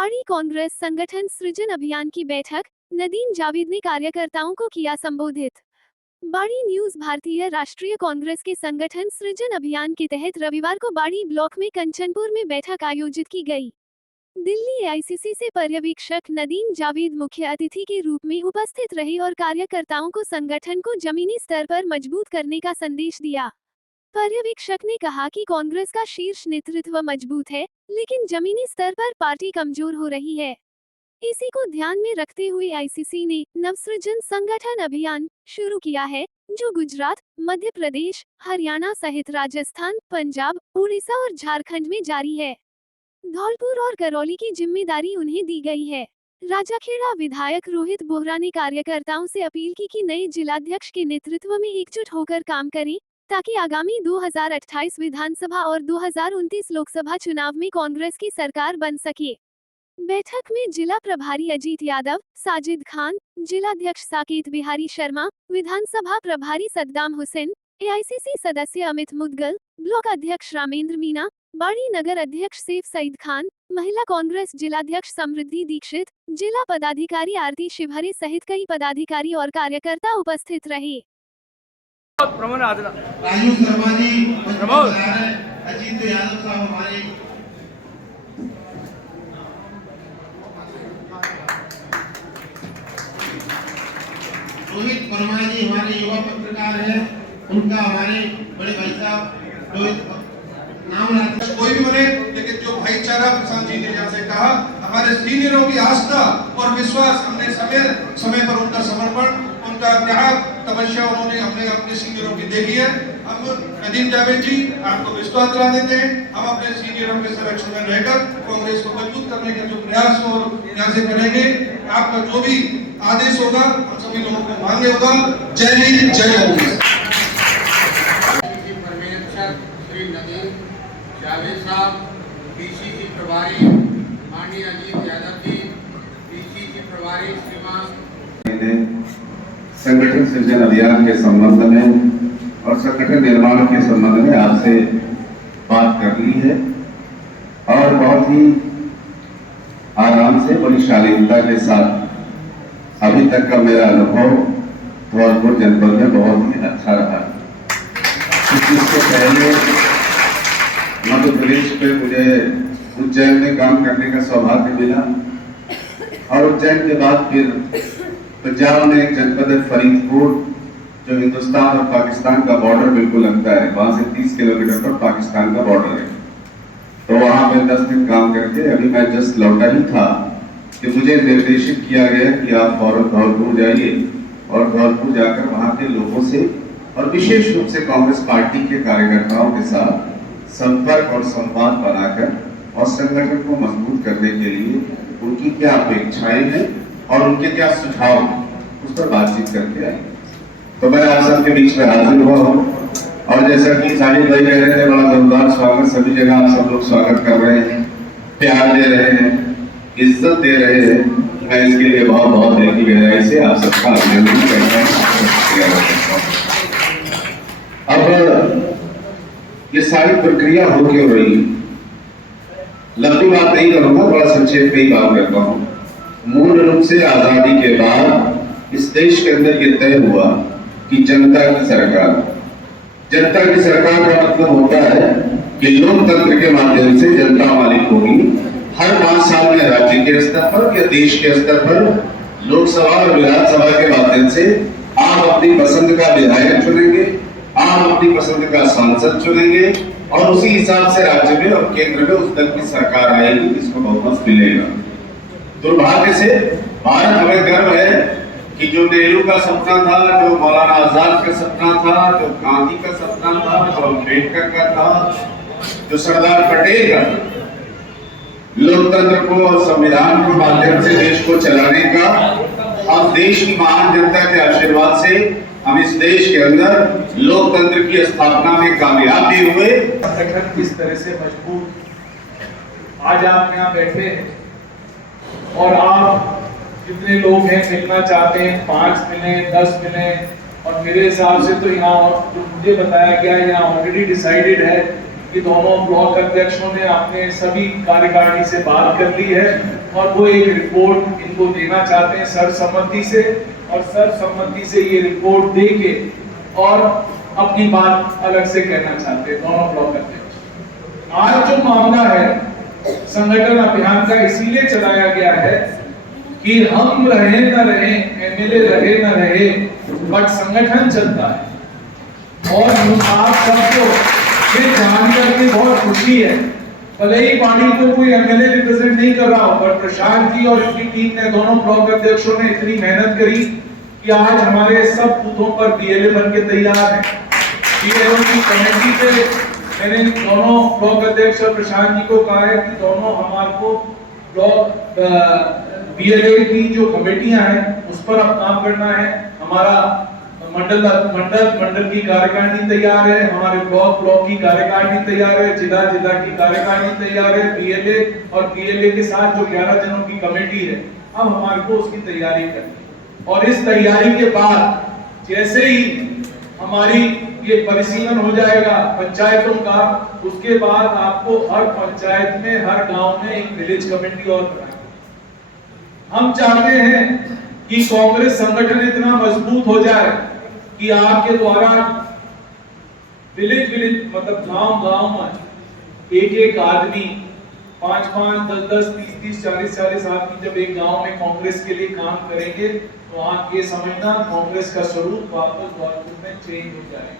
बाड़ी कांग्रेस संगठन सृजन अभियान की बैठक, नदीम जावेद ने कार्यकर्ताओं को किया संबोधित। बाड़ी न्यूज भारतीय राष्ट्रीय कांग्रेस के संगठन सृजन अभियान के तहत रविवार को बाड़ी ब्लॉक में कंचनपुर में बैठक आयोजित की गई। दिल्ली एआईसीसी से पर्यवेक्षक नदीम जावेद मुख्य अतिथि के रूप में उपस्थित रहे और कार्यकर्ताओं को संगठन को जमीनी स्तर पर मजबूत करने का संदेश दिया। पर्यवेक्षक ने कहा कि कांग्रेस का शीर्ष नेतृत्व मजबूत है, लेकिन जमीनी स्तर पर पार्टी कमजोर हो रही है। इसी को ध्यान में रखते हुए आईसीसी ने नवसृजन संगठन अभियान शुरू किया है, जो गुजरात, मध्य प्रदेश, हरियाणा सहित राजस्थान, पंजाब, उड़ीसा और झारखंड में जारी है। धौलपुर और करौली की जिम्मेदारी उन्हें दी गई है। राजाखेड़ा विधायक रोहित बोहरा ने कार्यकर्ताओं से अपील की कि नए जिलाध्यक्ष के नेतृत्व में एकजुट होकर काम करें, ताकि आगामी 2028 विधानसभा और 2029 लोकसभा चुनाव में कांग्रेस की सरकार बन सके। बैठक में जिला प्रभारी अजीत यादव, साजिद खान, जिलाध्यक्ष साकेत बिहारी शर्मा, विधानसभा प्रभारी सद्दाम हुसैन, एआईसीसी सदस्य अमित मुदगल, ब्लॉक अध्यक्ष रामेंद्र मीना, बाड़ी नगर अध्यक्ष सैफ सईद खान, महिला कांग्रेस जिलाध्यक्ष समृद्धि दीक्षित, जिला पदाधिकारी आरती शिवहरे सहित कई पदाधिकारी और कार्यकर्ता उपस्थित रहे। प्रमोद राजू शर्मा जी, प्रमोद अजीत यादव साहब हमारे रोहित वर्मा जी हमारे युवा पत्रकार हैं, उनका हमारे बड़े भाई साहब रोहित नाम रात कोई भी बने, लेकिन जो भाईचारा प्रशांत जी ने जैसे कहा, हमारे सीनियरों की आस्था और विश्वास, हमने समय पर उनका समर्पण, उनका त्याग, तपस्या उन्होंने अपने सीनियरों की देखी है। हम नदीम जावेद जी आपको विश्वास दिला देते हैं, हम अपने सीनियरों के संरक्षण में रहकर कांग्रेस को मजबूत करने के जो प्रयास और प्रयास करेंगे, आपका जो भी आदेश होगा हम सभी लोगों को मान्य होगा। जय हिंद, जय कांग्रेस। पर्यवेक्षक श्री नदीम जावेद साहब, पीसीसी प्रभारी माननीय अजीत यादव जी, पीसीसी प्रभारी श्रीमान संगठन सृजन अभियान के संबंध में और संगठन निर्माण के संबंध में आपसे बात कर ली है और बहुत ही आराम से, बड़ी शालीनता के साथ अभी तक का मेरा अनुभव धौलपुर जनपद में बहुत ही अच्छा रहा। इससे पहले मध्य प्रदेश में मुझे उज्जैन में काम करने का सौभाग्य मिला और उज्जैन के बाद फिर पंजाब में एक जनपद है फरीदपुर, जो हिंदुस्तान और पाकिस्तान का बॉर्डर बिल्कुल लगता है, वहां से 30 किलोमीटर पर पाकिस्तान का बॉर्डर है। तो वहां पे 10 दिन काम करके अभी मैं जस्ट लौटा ही था कि मुझे निर्देशित किया गया कि आप फौरन धौलपुर जाइए और धौलपुर जाकर वहां के लोगों से और विशेष रूप से कांग्रेस पार्टी के कार्यकर्ताओं के साथ संपर्क और संवाद बनाकर और संगठन को मजबूत करने के लिए उनकी क्या अपेक्षाएं हैं और उनके क्या सुझाव, उस पर बातचीत करके आए। तो मैं आप सबके बीच में हाजिर हुआ हूँ और जैसा कि साजिद भाई कह रहे थे, बड़ा जोरदार स्वागत, सभी जगह आप सब लोग स्वागत कर रहे हैं, प्यार दे रहे हैं, इज्जत दे रहे हैं। मैं इसके लिए बहुत बहुत दिल की गहराई से आप सबका अभिनंदन करता हूँ। अब ये सारी प्रक्रिया हो क्यों रही, लंबी बात नहीं करूंगा, बड़ा संक्षेप में ही बात करता हूँ। मूल रूप से आजादी के बाद इस देश के अंदर ये तय हुआ कि जनता की सरकार का मतलब होता है कि लोकतंत्र के माध्यम से जनता मालिक होगी। हर 5 साल में राज्य के स्तर पर या देश के स्तर पर लोकसभा और विधानसभा के माध्यम से आप अपनी पसंद का विधायक चुनेंगे, आप अपनी पसंद का सांसद चुनेंगे और उसी हिसाब से राज्य में और केंद्र में उस दल की सरकार आएगी जिसको बहुमत मिलेगा। दुर्भाग्य से भारत हमें गर्व है कि जो नेहरू का सपना था, जो मौलाना आजाद का सपना था, जो गांधी का सपना था, जो अम्बेडकर का था, जो सरदार पटेल का, लोकतंत्र को और संविधान के माध्यम से देश को चलाने का और देश की महान जनता के आशीर्वाद से हम इस देश के अंदर लोकतंत्र की स्थापना में कामयाब भी हुए। संगठन किस तरह से मजबूत, आज आप यहाँ बैठे हैं और आप जितने लोग हैं मिलना चाहते हैं, 5 मिलें, 10 मिलें, और मेरे हिसाब से तो यहाँ जो मुझे बताया गया, यहाँ ऑलरेडी डिसाइडेड है कि दोनों ब्लॉक अध्यक्षों ने अपने सभी कार्यकारिणी से बात कर ली है और वो एक रिपोर्ट इनको देना चाहते हैं सर्वसम्मति से, और सर्वसम्मति से ये रिपोर्ट देके और अपनी बात अलग से कहना चाहते हैं दोनों ब्लॉक अध्यक्ष। आज जो मामला है संगठन अभियान का इसीलिए चलाया गया है कि हम रहे न रहे, एमएलए रहे न रहे, बट संगठन चलता है। और आप सबको ये जानकर के बहुत खुशी है, भले ही पार्टी को कोई एमएलए रिप्रेजेंट नहीं कर रहा हो, पर प्रशांत जी और उनकी टीम ने, दोनों ब्लॉक अध्यक्षों ने इतनी मेहनत करी कि आज हमारे सब बूथों पर बीएलए बन के तैयार है। बीएलओ की कमेटी पे मैंने दोनों ब्लॉक अध्यक्ष और प्रशांत जी को कहा है कि दोनों हमारे को ब्लॉक बीएलए की जो कमेटियां हैं उस पर अब काम करना है। हमारा मंडल की कार्यकारिणी तैयार है, हमारे ब्लॉक की कार्यकारिणी तैयार है, जिला की कार्यकारिणी तैयार है, बीएलए और बीएलए के साथ जो 11 जनों की कमेटी है, अब हमारे को उसकी तैयारी करनी है। और इस तैयारी के बाद जैसे ही हमारी ये परिशीलन हो जाएगा पंचायतों का, उसके बाद आपको हर पंचायत में, हर गांव में एक विलेज कमेटी और बनाएंगे। हम चाहते हैं कि कांग्रेस संगठन इतना मजबूत हो जाए कि आपके द्वारा विलेज मतलब गांव में एक आदमी 5-5, 10-10, 30-30, 40-40 आदमी जब एक गांव में कांग्रेस के लिए काम करेंगे तो आप ये समझना कांग्रेस का स्वरूप वापस ग्वालियर में चेंज हो जाएगा।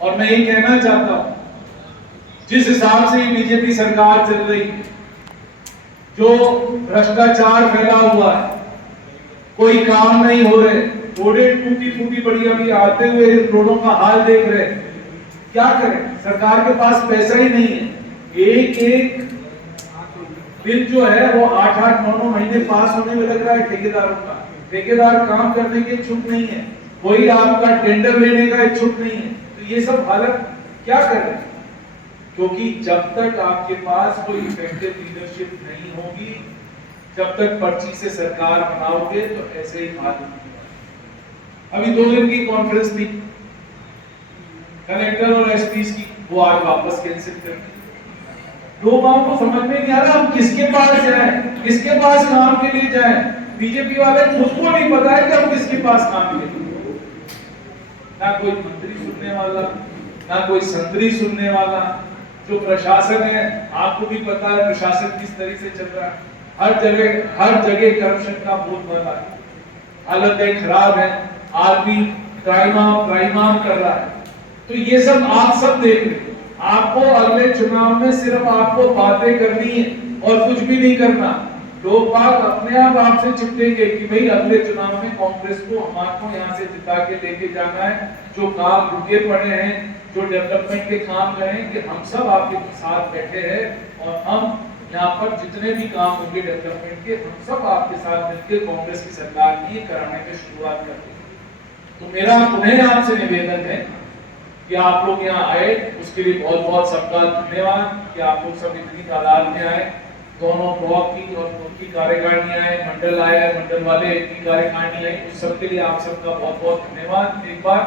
और मैं ये कहना चाहता हूं जिस हिसाब से बीजेपी सरकार चल रही है, जो भ्रष्टाचार फैला हुआ है, कोई काम नहीं हो रहे, रोडें टूटी पड़ी, अभी आते हुए रोडों का हाल देख रहे, क्या करें? सरकार के पास पैसा ही नहीं है। एक बिल जो है वो 8-8, 9-9 महीने पास होने में लग रहा है ठेकेदारों का। ठेकेदार काम करने के इच्छुक नहीं है, कोई आपका टेंडर लेने का इच्छुक नहीं है। तो ये सब हालत क्या कर रहे हैं? क्योंकि जब तक आपके पास कोई इफेक्टिव लीडरशिप नहीं होगी, जब तक पर्ची से सरकार बनाओगे तो ऐसे ही हाल होगा। अभी 2 दिन की कॉन्फ्रेंस थी कलेक्टर और एसपी की, वो आज वापस कैंसिल कर दी। लोगों को समझ में नहीं आ रहा हम किसके पास जाएं, किसके पास काम के लिए जाएं। बीजेपी वाले खुद को नहीं पता है कि हम किसके पास काम के लिए, ना कोई मंत्री सुनने वाला, ना कोई संतरी सुनने वाला। जो प्रशासन है, आपको भी पता है प्रशासन किस तरह से चल रहा है, हर जगह करप्शन का बोलबाला है, हालतें खराब है, आदमी क्राइम कर रहा है। तो ये सब आप सब देख रहे हैं। आपको अगले चुनाव में सिर्फ आपको बातें करनी है और कुछ भी नहीं करना। लोग बात अपने आप आपसे चिपकेंगे कि भाई अगले चुनाव में कांग्रेस को हमारे यहाँ से जिता के लेके जाना है। जो काम रुके पड़े हैं, जो डेवलपमेंट के काम रहे, कि हम सब आपके साथ बैठे हैं और हम यहाँ पर जितने भी काम होंगे डेवलपमेंट के, हम सब आपके साथ मिलकर कांग्रेस की सरकार की कराने की शुरुआत करते हैं। तो मेरा पुनः आपसे निवेदन है कि आप लोग यहाँ आए, उसके लिए बहुत बहुत सबका धन्यवाद कि आप लोग सब इतनी तादाद में आए। दोनों ब्लॉक की और उनकी कार्यकारिणी आए, मंडल आए, मंडल वाले की कार्यकारिणी आई, उस सब के लिए आप सबका बहुत बहुत धन्यवाद। एक बार